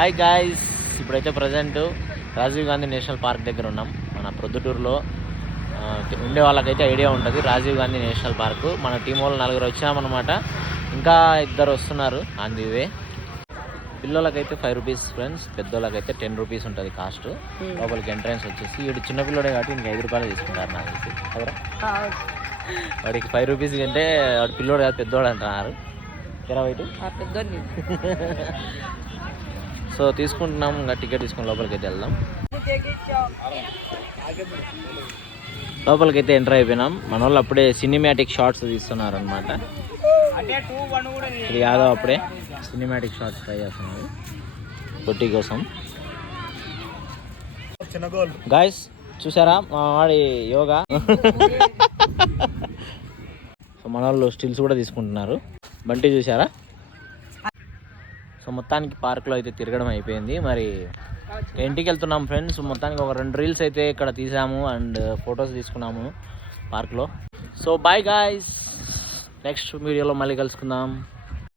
Hi guys, ఇప్పుడైతే present Rajiv Gandhi national park దగ్గర ఉన్నాం. మన ప్రొద్దుటూరులో ఉండే వాళ్ళకైతే ఐడియా ఉంటుంది రాజీవ్ గాంధీ నేషనల్ పార్కు. మన టీం వాళ్ళు 4 వచ్చామన్నమాట. ఇంకా 2 వస్తున్నారు ఆన్ ది వే. పిల్లలకైతే 5 రూపీస్ ఫ్రెండ్స్, పెద్దోళ్ళకైతే 10 రూపీస్ ఉంటుంది కాస్ట్. లోపలికి ఎంట్రన్స్ వచ్చేసి వీడు చిన్నపిల్లడే కాబట్టి ఇంక 5 రూపాయలు తీసుకుంటారు నాకు తెలిసి. ఎవరా వాడికి 5 రూపీస్ అంటే వాడు పిల్లోడు కాదు పెద్దోడు అంటున్నారు. సో తీసుకుంటున్నాం, ఇంకా టికెట్ తీసుకుని లోపలికి అయితే వెళ్దాం. లోపలికి అయితే ఎంటర్ అయిపోయినాం. మన వాళ్ళు అప్పుడే సినిమాటిక్ షార్ట్స్ తీస్తున్నారు అనమాట. ఇది యాదవ్ అప్పుడే సినిమాటిక్ షార్ట్స్ ట్రై చేస్తున్నారు పొట్టి కోసం. గాయస్ చూసారా మా వాడి యోగా. సో మన వాళ్ళు స్టిల్స్ కూడా తీసుకుంటున్నారు. బంటి చూసారా. సో మొత్తానికి పార్క్లో అయితే తిరగడం అయిపోయింది. మరి ఇంటికి వెళ్తున్నాం ఫ్రెండ్స్. మొత్తానికి ఒక 2 రీల్స్ అయితే ఇక్కడ తీసాము అండ్ ఫొటోస్ తీసుకున్నాము పార్క్లో. సో బాయ్ గాయ్స్, నెక్స్ట్ వీడియోలో మళ్ళీ కలుసుకుందాం.